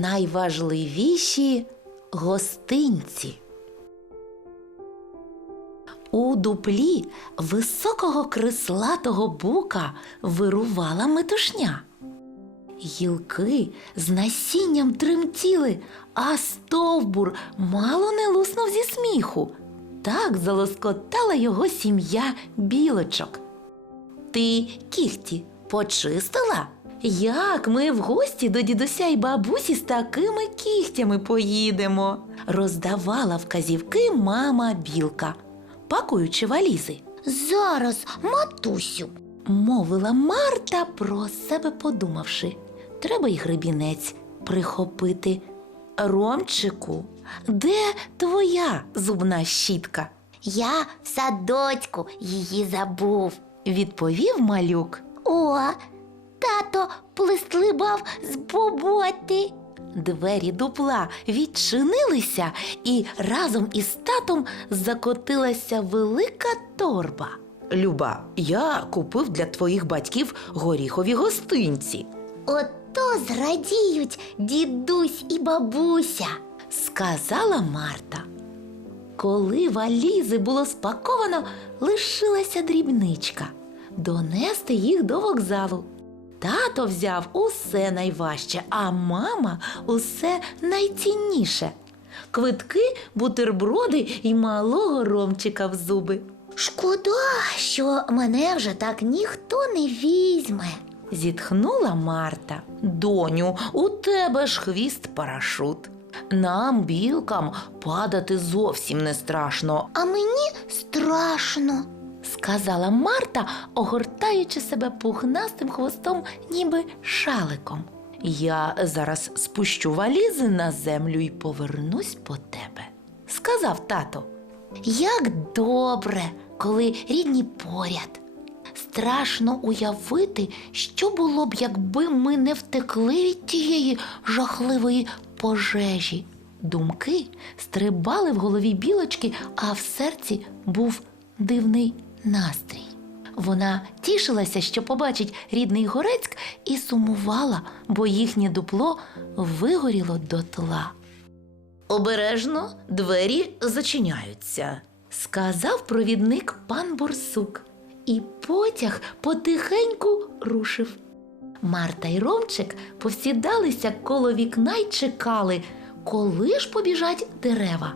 найважливіші гостинці. У дуплі високого крислатого бука вирувала метушня. Гілки з насінням тремтіли, а стовбур мало не луснув зі сміху. Так залоскотала його сім'я білочок. Ти кіхті почистила? Як ми в гості до дідуся й бабусі з такими кігтями поїдемо? роздавала вказівки мама білка, пакуючи валізи. Зараз, матусю. Мовила Марта про себе подумавши. Треба й гребінець прихопити. Ромчику, де твоя зубна щітка? Я в садочку її забув. відповів малюк. О, тато плистлибав з боботи. Двері дупла відчинилися, і разом із татом закотилася велика торба. Люба, я купив для твоїх батьків горіхові гостинці, Ото зрадіють дідусь і бабуся. сказала Марта. Коли валізи було спаковано, лишилася дрібничка донести їх до вокзалу. Тато взяв усе найважче, а мама усе найцінніше. Квитки, бутерброди і малого ромчика в зуби. Шкода, що мене вже так ніхто не візьме. Зітхнула Марта. Доню, у тебе ж хвіст парашут. Нам, білкам, падати зовсім не страшно, А мені страшно. Сказала Марта, огортаючи себе пухнастим хвостом, ніби шаликом. Я зараз спущу валізи на землю і повернусь по тебе, сказав тато. Як добре, коли рідні поряд. Страшно уявити, що було б, якби ми не втекли від тієї жахливої пожежі. Думки стрибали в голові білочки, а в серці був дивний настрій. Вона тішилася, що побачить рідний Горецьк, і сумувала, бо їхнє дупло вигоріло дотла. Обережно двері зачиняються, сказав провідник пан Борсук, і потяг потихеньку рушив. Марта й Ромчик повсідалися коло вікна й чекали, коли ж побіжать дерева.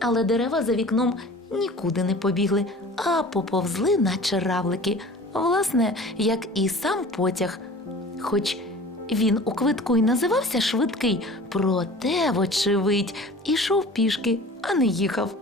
Але дерева за вікном нікуди не побігли, а поповзли, наче равлики, власне, як і сам потяг. Хоч він у квитку й називався швидкий, проте, вочевидь, ішов пішки, а не їхав.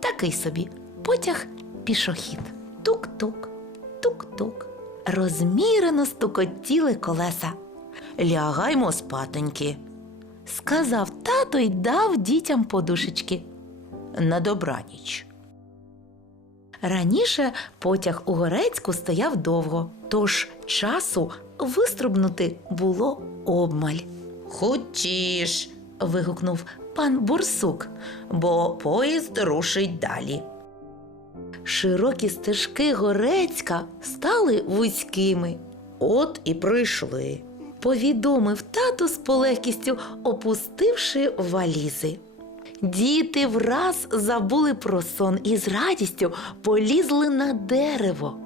Такий собі потяг пішохід. Тук-тук, тук-тук. Розмірено стукотіли колеса. Лягаймо спатоньки, сказав тато й дав дітям подушечки. На добраніч. Раніше потяг у Горецьку стояв довго, тож часу виструбнути було обмаль. Хочеш, вигукнув пан Бурсук, бо поїзд рушить далі. Широкі стежки Горецька стали вузькими. От і прийшли, повідомив тато з полегкістю, опустивши валізи. Діти враз забули про сон і з радістю полізли на дерево.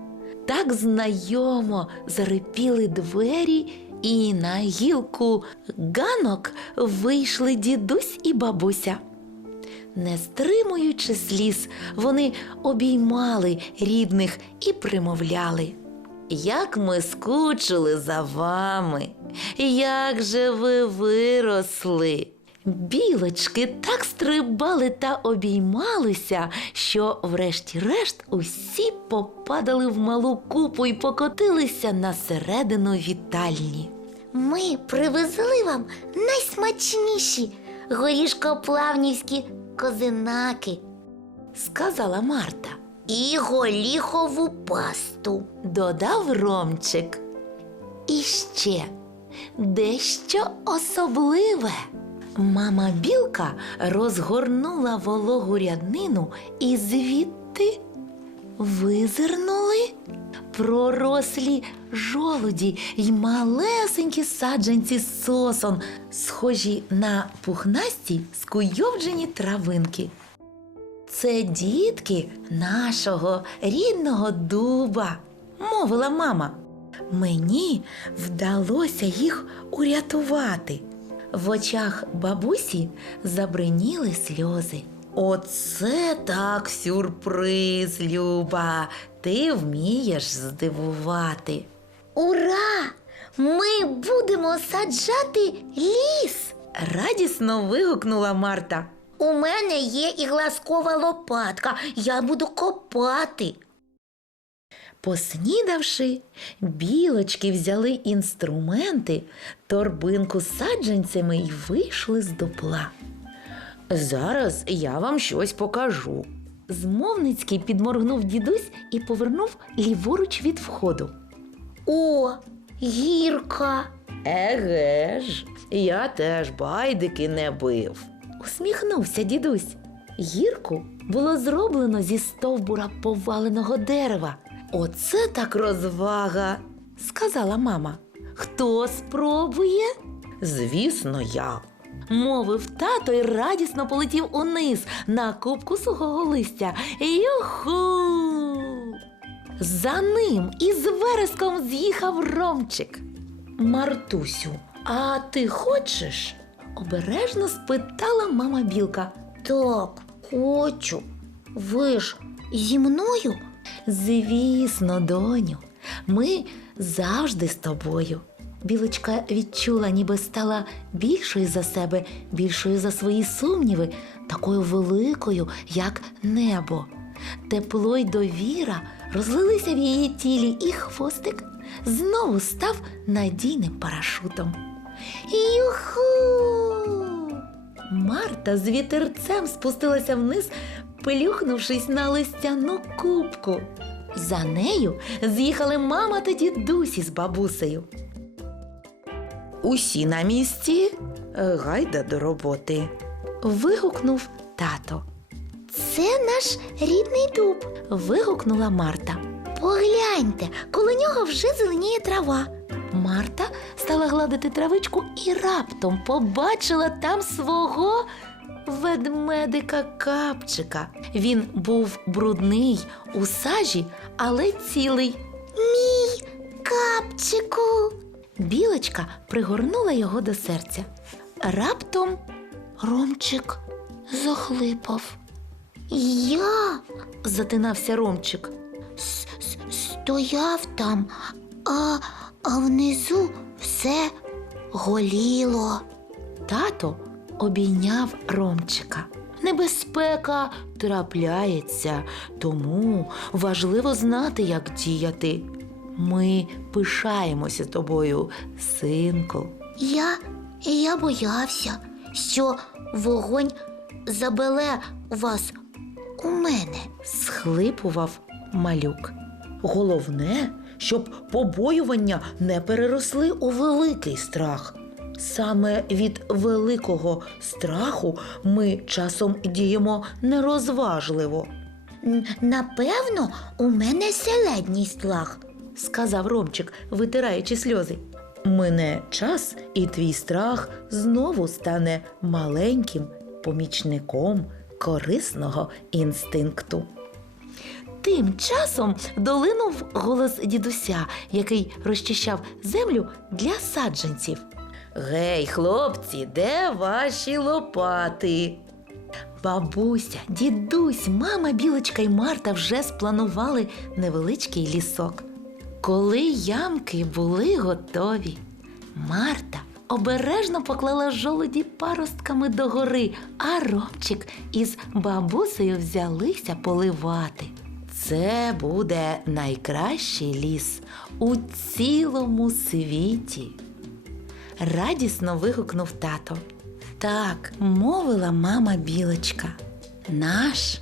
Так знайомо зарипіли двері, і на гілку ганок вийшли дідусь і бабуся. Не стримуючи сліз, вони обіймали рідних і примовляли. Як ми скучили за вами, як же ви виросли. Білочки так стрибали та обіймалися, що, врешті-решт, усі попадали в малу купу і покотилися на середину вітальні. Ми привезли вам найсмачніші горішкоплавнівські козинаки Сказала Марта. і голіхову пасту. Додав Ромчик. І ще дещо особливе. Мама білка розгорнула вологу ряднину і звідти визирнули пророслі жолуді й малесенькі саджанці сосон, схожі на пухнасті скуйовджені травинки. Це дітки нашого рідного дуба, мовила мама. Мені вдалося їх урятувати. В очах бабусі забриніли сльози. Оце так сюрприз, Люба. Ти вмієш здивувати. Ура! Ми будемо саджати ліс. Радісно вигукнула Марта. У мене є і глазкова лопатка. Я буду копати. Поснідавши, білочки взяли інструменти, торбинку з саджанцями й вийшли з дупла. Зараз я вам щось покажу. Змовницький підморгнув дідусь і повернув ліворуч від входу. О, гірка. Еге ж, я теж байдики не бив. Усміхнувся дідусь. Гірку було зроблено зі стовбура поваленого дерева. Оце так розвага, сказала мама. Хто спробує? Звісно, я. Мовив тато і радісно полетів униз на кубку сухого листя. Юху! За ним із вереском з'їхав Ромчик. Мартусю, а ти хочеш? обережно спитала мама білка. Так, хочу. Ви ж зі мною? Звісно, доню, ми завжди з тобою. Білочка відчула, ніби стала більшою за себе, більшою за свої сумніви, такою великою, як небо. Тепло й довіра розлилися в її тілі, і хвостик знову став надійним парашутом. Юху! Марта з вітерцем спустилася вниз, плюхнувшись на листяну кубку. За нею з'їхали мама та дідусі з бабусею. Усі на місці, Е, гайда до роботи. вигукнув тато. Це наш рідний дуб. Вигукнула Марта. Погляньте, коло нього вже зеленіє трава. Марта стала гладити травичку і раптом побачила там свого ведмедика капчика. Він був брудний у сажі, але цілий. Мій капчику. Білочка пригорнула його до серця. Раптом Ромчик захлипав. Я Затинався Ромчик. с- с- стояв там, а, а внизу все голіло. Тато обійняв Ромчика. Небезпека трапляється, тому важливо знати, як діяти. Ми пишаємося тобою, синку. Я, я боявся, що вогонь забеле вас у мене. схлипував малюк. Головне, щоб побоювання не переросли у великий страх. Саме від великого страху ми часом діємо нерозважливо, Напевно, у мене середній страх. сказав Ромчик, витираючи сльози. Мине час, і твій страх знову стане маленьким помічником корисного інстинкту. Тим часом долинув голос дідуся, який розчищав землю для саджанців. Гей, хлопці, де ваші лопати? Бабуся, дідусь, мама білочка й Марта вже спланували невеличкий лісок. Коли ямки були готові, Марта обережно поклала жолуді паростками догори, а Ромчик із бабусею взялися поливати. Це буде найкращий ліс у цілому світі. Радісно вигукнув тато. Так, мовила мама білочка, наш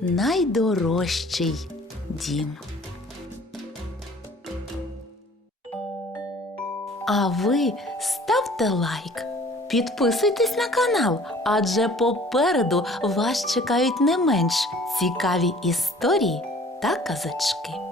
найдорожчий дім. А ви ставте лайк, підписуйтесь на канал, адже попереду вас чекають не менш цікаві історії та казачки.